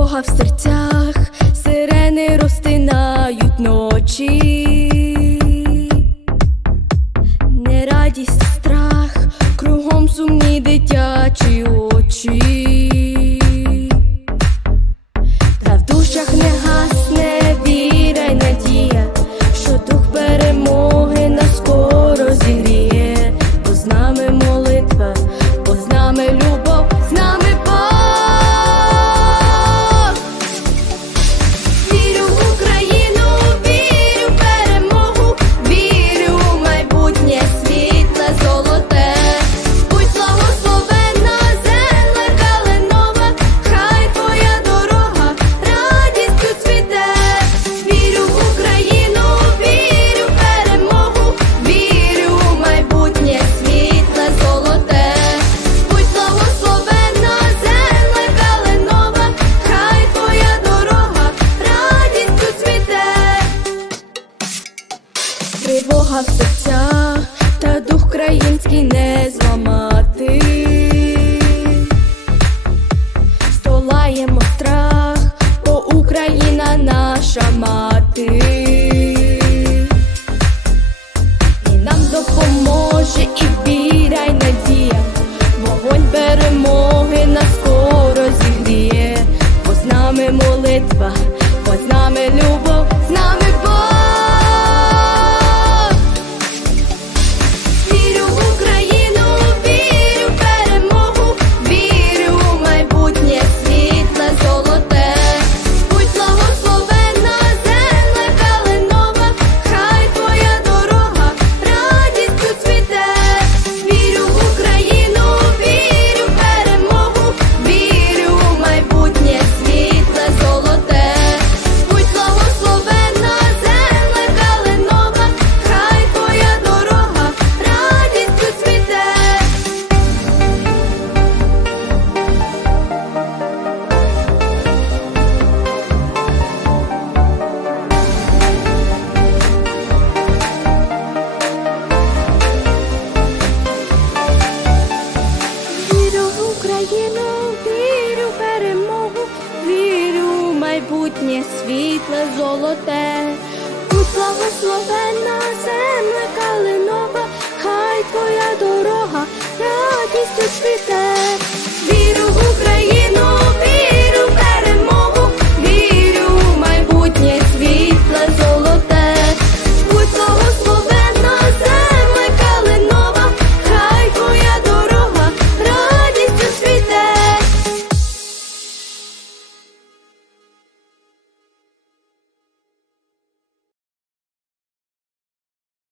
Бога в серцях, сирени розтинають ночі. тривога серця, та дух український не зламати, столаємо страх, бо Україна наша мати, і нам допоможе і віра, й надія, вогонь перемоги нас скоро зігріє, бо з нами молитва, бо з нами любов. майбутнє світле золоте, будь благослове.